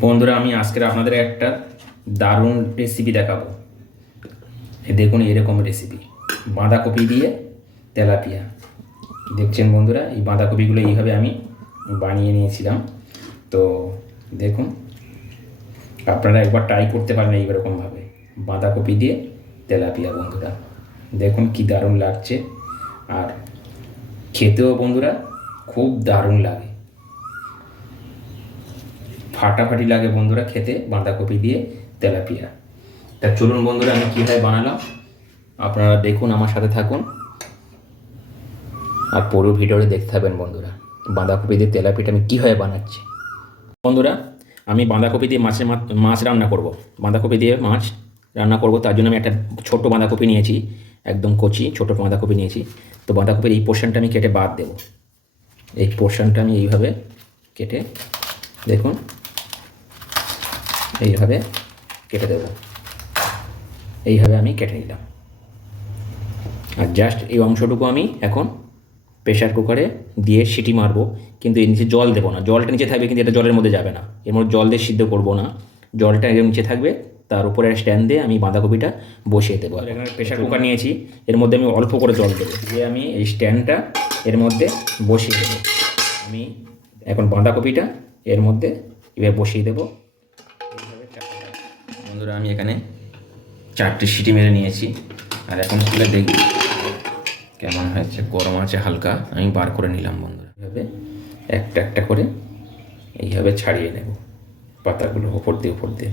বন্ধুরা, আমি আজকের আপনাদের একটা দারুণ রেসিপি দেখাবো। দেখুন, এরকম রেসিপি বাঁধাকপি দিয়ে তেলাপিয়া। দেখছেন বন্ধুরা, এই বাঁধাকপিগুলো এইভাবে আমি বানিয়ে নিয়েছিলাম। তো দেখুন, আপনারা একবার ট্রাই করতে পারেন এইরকমভাবে। বাঁধাকপি দিয়ে তেলাপিয়া, বন্ধুরা। দেখুন কি দারুণ লাগছে। আর খেতেও বন্ধুরা, খুব দারুণ লাগে। ফাটাফাটি লাগে বন্ধুরা খেতে, বাঁধাকপি দিয়ে তেলাপিয়া। তা চলুন বন্ধুরা, আমি কীভাবে বানালাম? আপনারা দেখুন, আমার সাথে থাকুন। আর পুরো ভিডিওটা দেখতে থাকবেন বন্ধুরা। বাঁধাকপি দিয়ে তেলাপিটা আমি কীভাবে বানাচ্ছি? বন্ধুরা, আমি বাঁধাকপি দিয়ে মাছের মাছ রান্না করব। বাঁধাকপি দিয়ে মাছ রান্না করব, তার জন্য আমি একটা ছোট বাঁধাকপি নিয়েছি, একদম কচি ছোট বাঁধাকপি নিয়েছি। তো বাঁধাকপির এই পোর্শনটা আমি কেটে বাদ দেবো। এই পোর্শনটা আমি এইভাবে কেটে, দেখুন এইভাবে কেটে দেব। এইভাবে আমি কেটে নিলাম। আর জাস্ট এই অংশটুকু আমি এখন প্রেশার কুকারে দিয়ে সিটি মারবো, কিন্তু এর নিচে জল দেবো না। জলটা নিচে থাকবে, কিন্তু এটা জলের মধ্যে যাবে না। এর মধ্যে জল দিয়ে সিদ্ধ করব না। জলটা এর নিচে থাকবে, তার উপরে স্ট্যান্ড দিয়ে আমি বাঁধাকপিটা বসিয়ে দেবো। আর এখানে প্রেশার কুকার নিয়েছি, এর মধ্যে আমি অল্প করে জল দেবো। দিয়ে আমি এই স্ট্যান্ডটা এর মধ্যে বসিয়ে দেবো। আমি এখন বাঁধাকপিটা এর মধ্যে এভাবে বসিয়ে দেবো। বন্ধুরা আমি এখানে চারটে সিটি মেরে নিয়েছি। আর এখন খুলে দেখি কেমন হয়েছে। গরম আছে হালকা আমি বার করে নিলাম বন্ধুরা। এইভাবে একটা একটা করে এইভাবে ছাড়িয়ে নেব পাতাগুলো ওপর দিয়ে ওপর দিয়ে।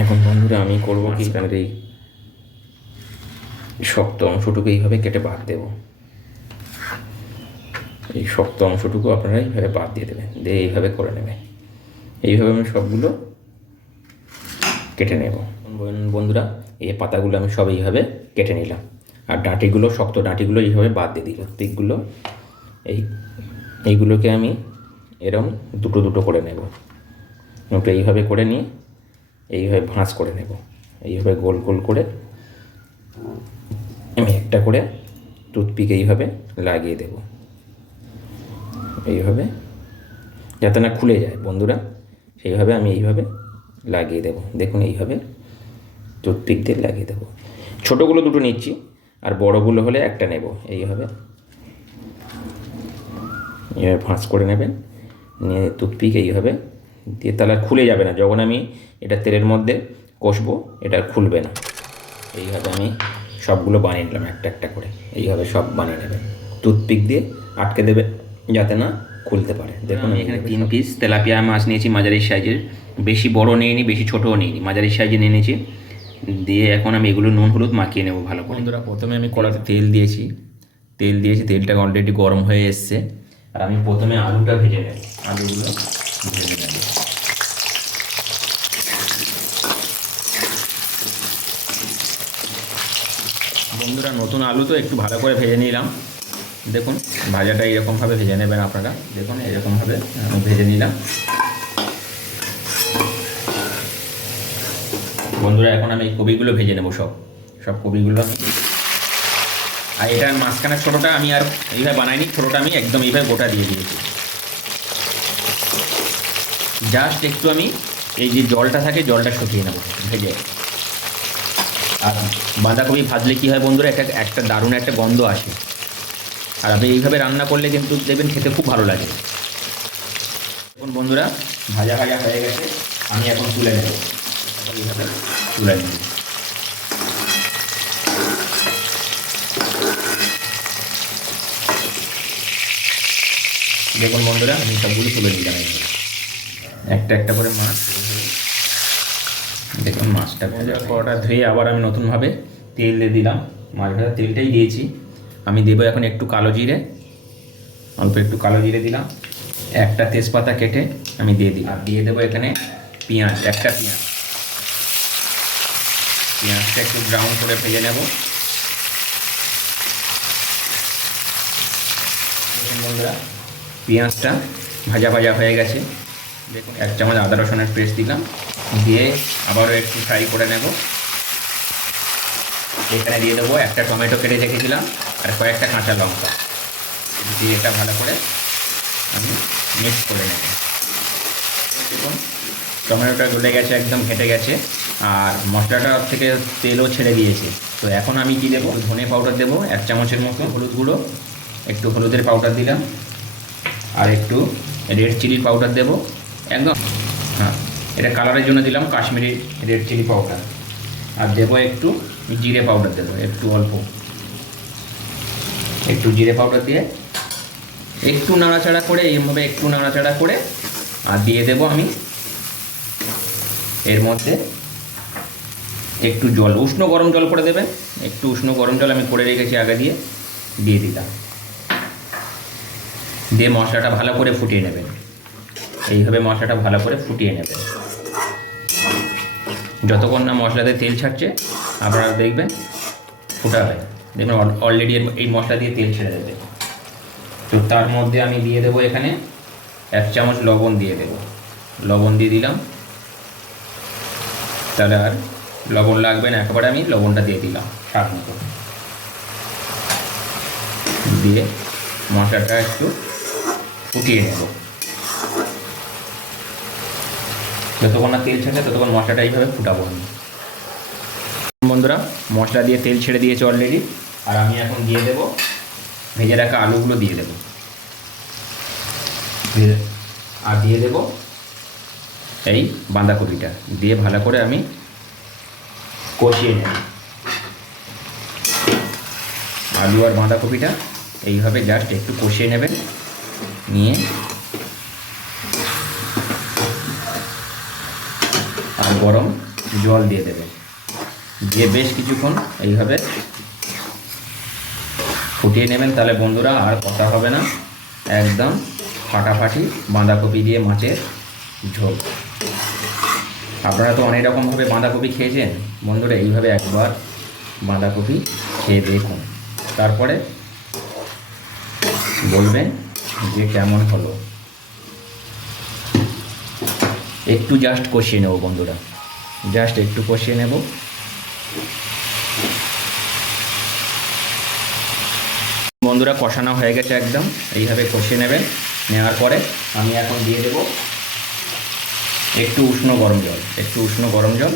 এখন বন্ধুরা আমি করব কি? এখানের এই শক্ত অংশটুকু এইভাবে কেটে বাদ দেব। এই শক্ত অংশটুকু আপনারা এইভাবে বাদ দিয়ে দেবেন। দিয়ে এইভাবে করে নেবেন। এইভাবে আমি সবগুলো কেটে নেব। বন্ধুরা, এই পাতাগুলো আমি সব এইভাবে কেটে নিলাম। আর ডাঁটিগুলো, শক্ত ডাঁটিগুলো এইভাবে বাদ দিয়ে দিলাম। দিকগুলো, এই, এইগুলোকে আমি এরম দুটো দুটো করে নেব। একটু এইভাবে করে নিয়ে এইভাবে ভাঁজ করে নেব। এইভাবে গোল গোল করে আমি একটা করে টুথপিক এইভাবে লাগিয়ে দেব। এইভাবে, যাতে না খুলে যায়। বন্ধুরা, সেইভাবে আমি এইভাবে লাগিয়ে দেব। দেখুন, এইভাবে টুথপিক দিয়ে লাগিয়ে দেবো। ছোটোগুলো দুটো নিচ্ছি, আর বড়গুলো হলে একটা নেব। এইভাবে এইভাবে ফাঁস করে নেবেন। নিয়ে টুথপিক এইভাবে দিয়ে তাহলে খুলে যাবে না। যখন আমি এটা তেলের মধ্যে কষবো, এটা খুলবে না। এইভাবে আমি সবগুলো বানিয়ে নিলাম একটা একটা করে। এইভাবে সব বানিয়ে নেবেন। টুথপিক দিয়ে আটকে দেবে যাতে না খুলতে পারে। দেখুন আমি এখানে তিন পিস তেলাপিয়া মাছ নিয়েছি মাঝারি সাইজের বেশি বড় নিইনি বেশি ছোটও নিইনি মাঝারি সাইজে নিয়ে নিয়েছি। দিয়ে এখন আমি এগুলো নুন হলুদ মাখিয়ে নেব ভালো করে। বন্ধুরা প্রথমে আমি কড়াতে তেল দিয়েছি। তেল দিয়েছি তেলটা অলরেডি গরম হয়ে এসছে। আর আমি প্রথমে আলুটা ভেজে নেব। আলুগুলো ভেজে নেব। বন্ধুরা নতুন আলু তো একটু ভালো করে ভেজে নিলাম। দেখুন, ভাজাটা এরকমভাবে ভেজে নেবেন আপনারা। দেখুন এরকমভাবে আমি ভেজে নিলাম। বন্ধুরা, এখন আমি কবিগুলো ভেজে নেব সব। সব কবিগুলো আর এটার মাঝখানে ছোটোটা আমি আর এইভাবে বানাইনি, ছোটোটা আমি একদম এইভাবে গোটা দিয়ে দিয়েছি। জাস্ট একটু আমি এই যে জলটা থাকে, জলটা শুকিয়ে নেব, ভেজে। আর বাঁধাকপি ভাজলে কী হয় বন্ধুরা একটা একটা দারুণ একটা গন্ধ আসে। আর আপনি এইভাবে রান্না করলে কিন্তু দেখবেন খেতে খুব ভালো লাগে। এখন বন্ধুরা ভাজা ভাজা হয়ে গেছে আমি এখন তুলে নেব। তুলে নেব। দেখুন বন্ধুরা আমি সবগুলো তুলে নিলাম। একটা একটা করে মাছ। দেখুন মাছটা কড়াটা ধুয়ে আবার আমি নতুনভাবে তেল দিয়ে দিলাম। মাছ ভাজা তেলটাই দিয়েছি। আমি দেবো এখন একটু কালো জিরে, অল্প একটু কালো জিরে দিলাম। একটা তেজপাতা কেটে আমি দিয়ে দিই আর দিয়ে দেবো এখানে পেঁয়াজ, একটা পেঁয়াজ। পেঁয়াজটা একটু ব্রাউন করে ভেজে নেব। বন্ধুরা, পেঁয়াজটা ভাজা ভাজা হয়ে গেছে। দেখুন, এক চামচ আদা রসুনের পেস্ট দিলাম। দিয়ে আবারও একটু ফ্রাই করে নেব। এখানে দিয়ে দেবো একটা টমেটো কেটে রেখেছিলাম আর কয়েকটা কাঁচা লঙ্কা। দিয়ে এটা ভালো করে আমি মিক্স করে নেব। দেখুন, টমেটোটা গলে গেছে, একদম ঘেটে গেছে, আর মশলাটার থেকে তেলও ছেড়ে দিয়েছে। তো এখন আমি কি দেবো? ধনে পাউডার দেবো, এক চামচের মতো হলুদ গুঁড়ো, একটু হলুদের পাউডার দিলাম, আর একটু রেড চিলি পাউডার দেবো। একদম হ্যাঁ এটা কালারের জন্য দিলাম কাশ্মীরি রেড চিলি পাউডার আর দেবো একটু জিরে পাউডার দেবো, একটু অল্প। একটু জিরে পাউডার দিয়ে, একটু নাড়াচাড়া করে, এইভাবে একটু নাড়াচাড়া করে, আর দিয়ে দেবো আমি এর মধ্যে একটু জল, উষ্ণ গরম জল করে দেবেন। একটু উষ্ণ গরম জল আমি করে রেখেছি আগে দিয়ে দিয়ে দিলাম। দিয়ে মশলাটা ভালো করে ফুটিয়ে নেবেন। এইভাবে মশলাটা ভালো করে ফুটিয়ে নেবেন। যতক্ষণ না মশলাতে তেল ছাড়ছে, আপনারা দেখবেন ফুটাবে। দেখবেন অলরেডি এই মশলা দিয়ে তেল ছেড়ে দেবে। তো তার মধ্যে আমি দিয়ে দেবো এখানে এক চামচ লবণ দিয়ে দেবো। লবণ দিয়ে দিলাম। তাহলে আর লবণ লাগবে না, একেবারে আমি লবণটা দিয়ে দিলাম স্বাদ মতো। দিয়ে মশলাটা একটু ফুটিয়ে নেব। যতক্ষণ না তেল ছেড়ে ততক্ষণ মশলাটা এইভাবে ফুটাবো আমি। বন্ধুরা, মশলা দিয়ে তেল ছেড়ে দিয়েছে অলরেডি আর আমি এখন দিয়ে দেবো, ভেজে রাখা আলুগুলো দিয়ে দেবো। আর দিয়ে দেবো এই বাঁধাকপিটা। দিয়ে ভালো করে আমি কষিয়ে নেব। আলু আর বাঁধাকপিটা এইভাবে জাস্ট একটু কষিয়ে নেবেন। নিয়ে আর গরম জল দিয়ে দেবেন। দিয়ে বেশ কিছুক্ষণ এইভাবে ফুটিয়ে নেবেন তাহলে বন্ধুরা আর কথা হবে না। একদম ফাটাফাটি বাঁধাকপি দিয়ে মাছের ঝোল। আপনারা তো অনেক রকমভাবে বাঁধাকপি খেয়েছেন। বন্ধুরা, এইভাবে একবার বাঁধাকপি খেয়ে দেখুন। তারপরে বলবেন যে কেমন হলো। একটু জাস্ট কষিয়ে নেব বন্ধুরা। জাস্ট একটু কষিয়ে নেব। বন্ধুরা কষানো হয়ে গেছে একদম। এইভাবে কষিয়ে নেবেন। নেওয়ার পরে আমি এখন দিয়ে দেব একটু উষ্ণ গরম জল। একটু উষ্ণ গরম জল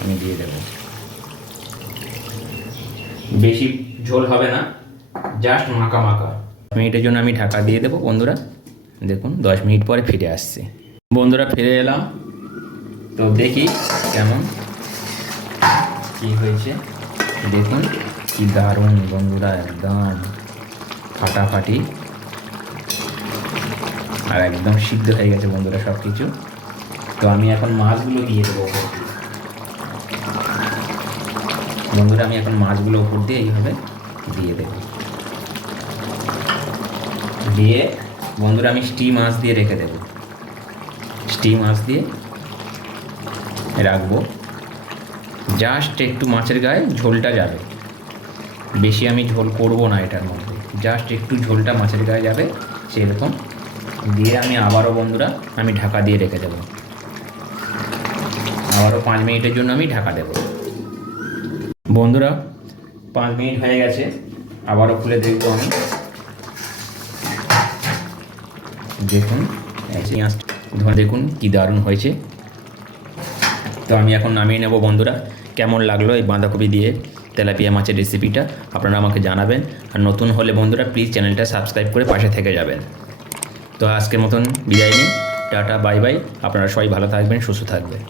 আমি দিয়ে দেব। বেশি ঝোল হবে না, জাস্ট মাখা মাখা। মিনিটের জন্য আমি ঢাকা দিয়ে দেবো বন্ধুরা। দেখুন, দশ মিনিট পরে ফিরে আসছি। বন্ধুরা, ফিরে এলাম। তো দেখি কেমন, কি হয়েছে। দেখুন, কি দারুণ বন্ধুরা, একদম। ফাটাফাটি। আর একদম সিদ্ধ হয়ে গেছে বন্ধুরা সব কিছু তো আমি এখন মাছগুলো দিয়ে দেবো বন্ধুরা, আমি এখন মাছগুলো ওপর দিয়ে এইভাবে দিয়ে দেবো। দিয়ে বন্ধুরা, আমি স্টি মাছ দিয়ে রেখে দেবো। স্টি মাছ দিয়ে রাখব। জাস্ট একটু মাছের গায়ে ঝোলটা যাবে। বেশি আমি ঝোল করব না এটার মধ্যে। জাস্ট একটু ঝোলটা মাছের গায়ে যাবে, সেরকম। দিয়ে আমি আবারও বন্ধুরা, আমি ঢাকা দিয়ে রেখে দেবো। আবারও পাঁচ মিনিটের জন্য আমি ঢাকা দেবো। বন্ধুরা, পাঁচ মিনিট হয়ে গেছে, আবারও খুলে দেখব আমি। দেখুন দেখুন কী দারুণ হয়েছে। তো আমি এখন নামিয়ে নেব বন্ধুরা, কেমন লাগল এই বাঁধাকপি দিয়ে? তেলাপিয়া মাছের রেসিপিটা আপনারা আমাকে জানাবেন। আর নতুন হলে বন্ধুরা প্লিজ চ্যানেলটা সাবস্ক্রাইব করে পাশে থেকে যাবেন। তো আজকের মতন বিদায় নিই। টাটা বাই বাই আপনারা সবাই ভালো থাকবেন, সুস্থ থাকবেন।